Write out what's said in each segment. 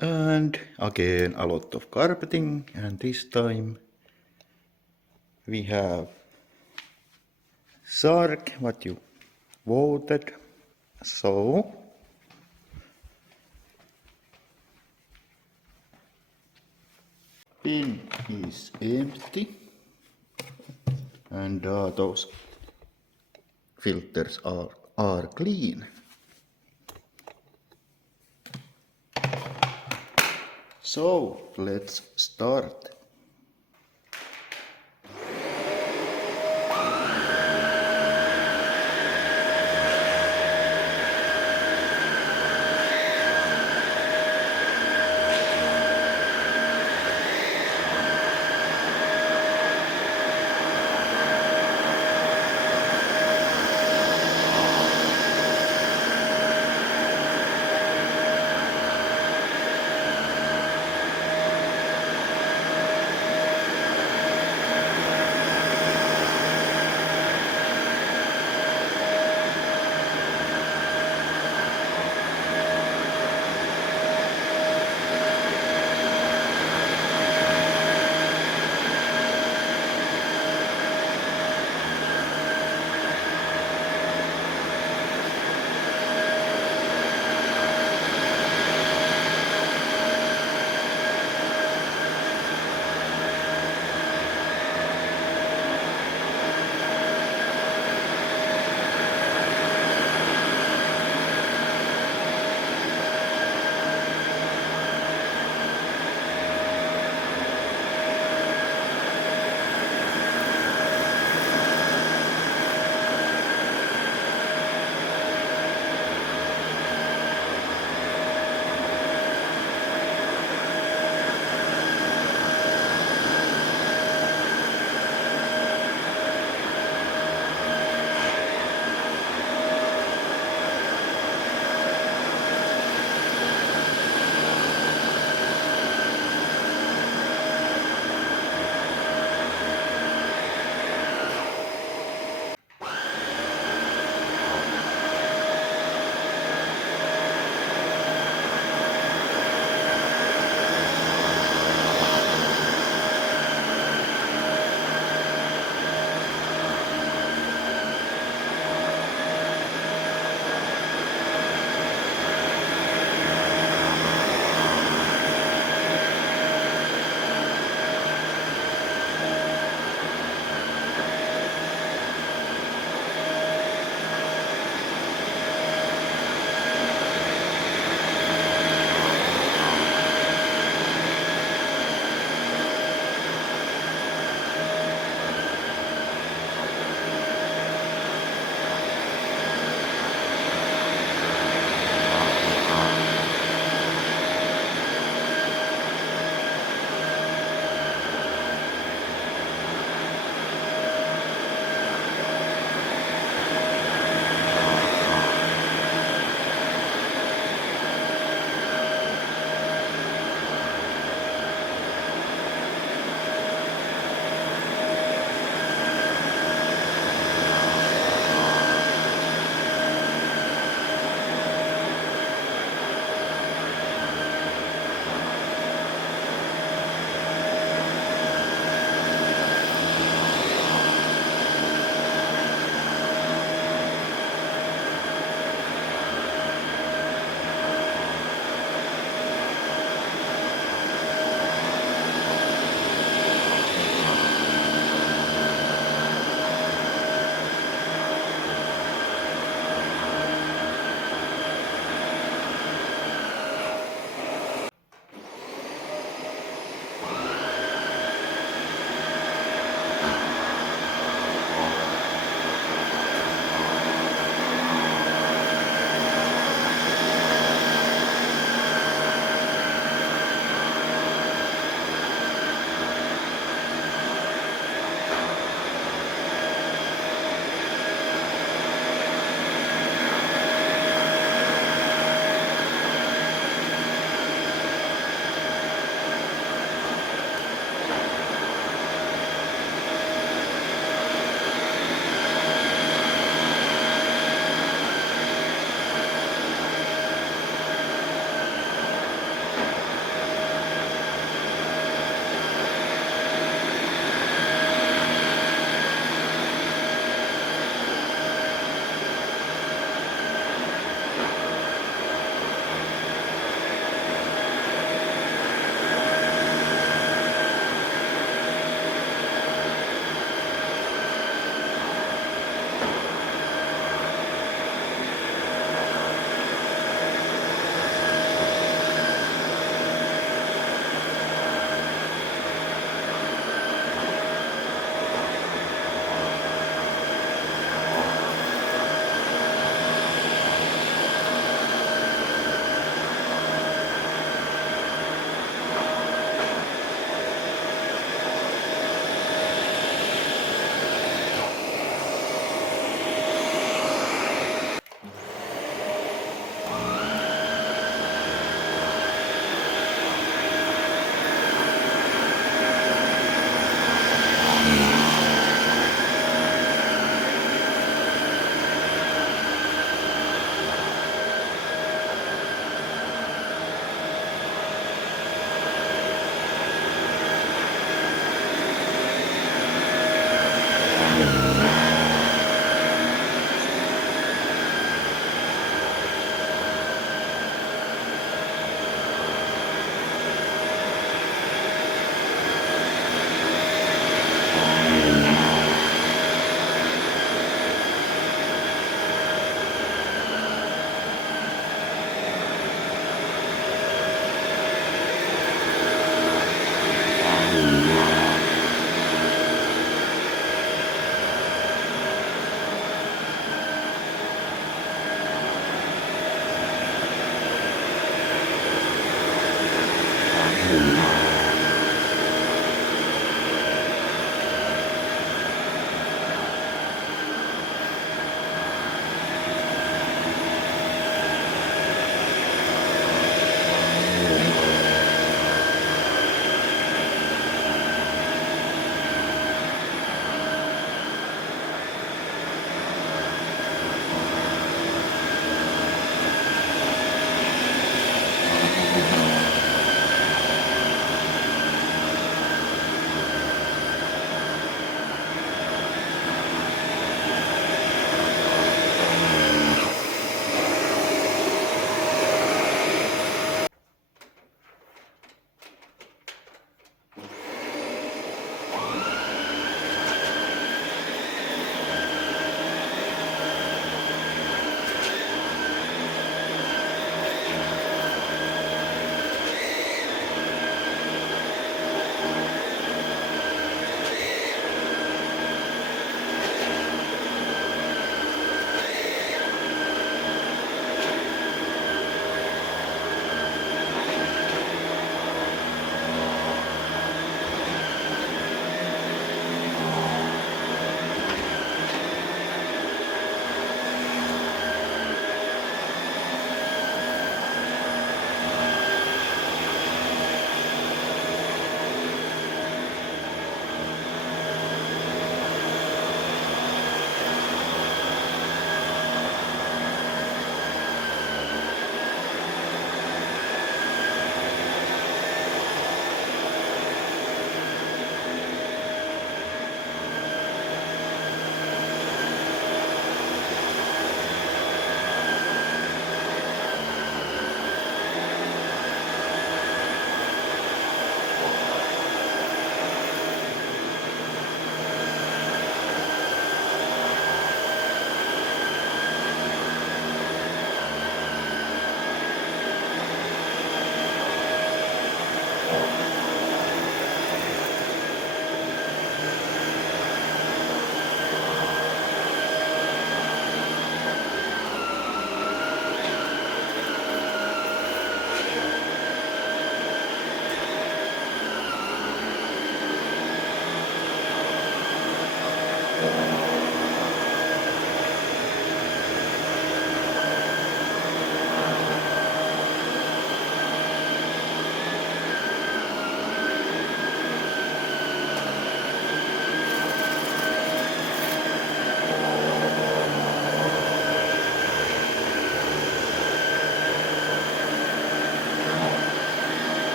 And again a lot of carpeting, and this time we have sark what you voted. So bin is empty, and those filters are clean. So let's start.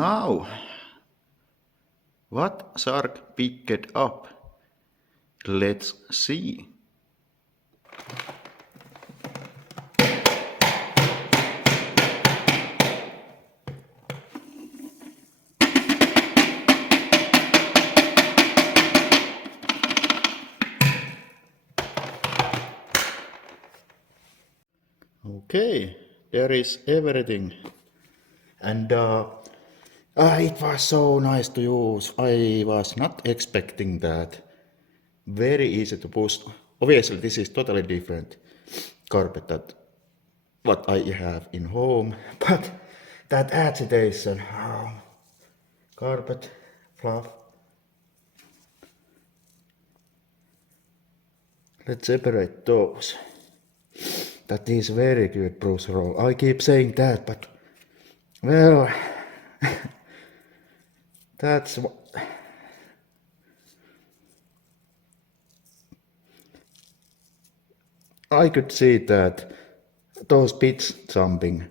now, what shark picked up? Let's see. Okay, there is everything. And it was so nice to use. I was not expecting that. Very easy to push. Obviously, this is totally different carpet that what I have in home, but that agitation, carpet, fluff. Let's separate those. That is very good, Bruce Roll. I keep saying that, but well, that's I could see that those bits jumping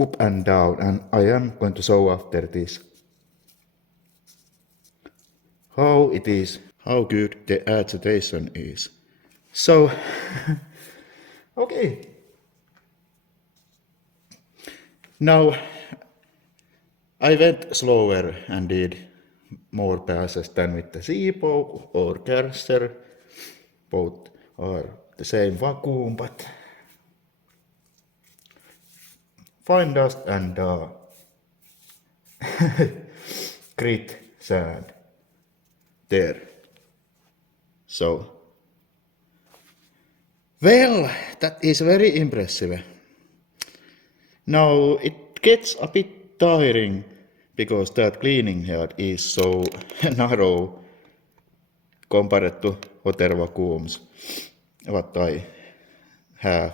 up and down, and I am going to show after this how it is, how good the agitation is. So, okay. Now, I went slower and did more passes than with the Seapoke or Kerser. Both are the same vacuum, but fine dust and grit sand there. So, well, that is very impressive. Now it gets a bit tiring because that cleaning head is so narrow compared to other vacuums what I have,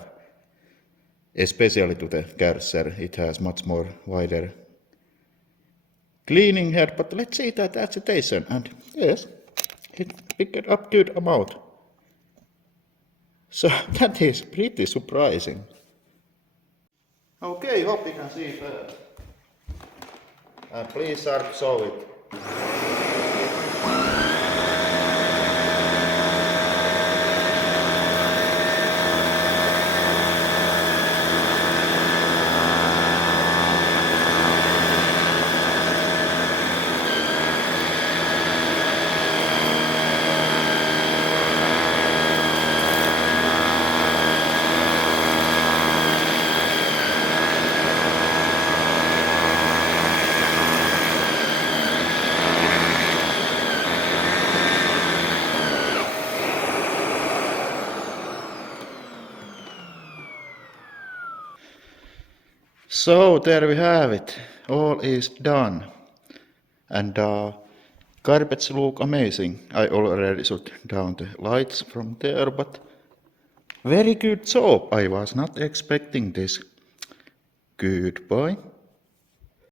especially to the Kerser. It has much more wider cleaning head, but let's see that agitation, and yes, it picked up good amount. So that is pretty surprising. Okay, hope you can see that. And please Shark, show it. So there we have it, all is done, and carpets look amazing. I already shut down the lights from there, but very good job. I was not expecting this. Goodbye.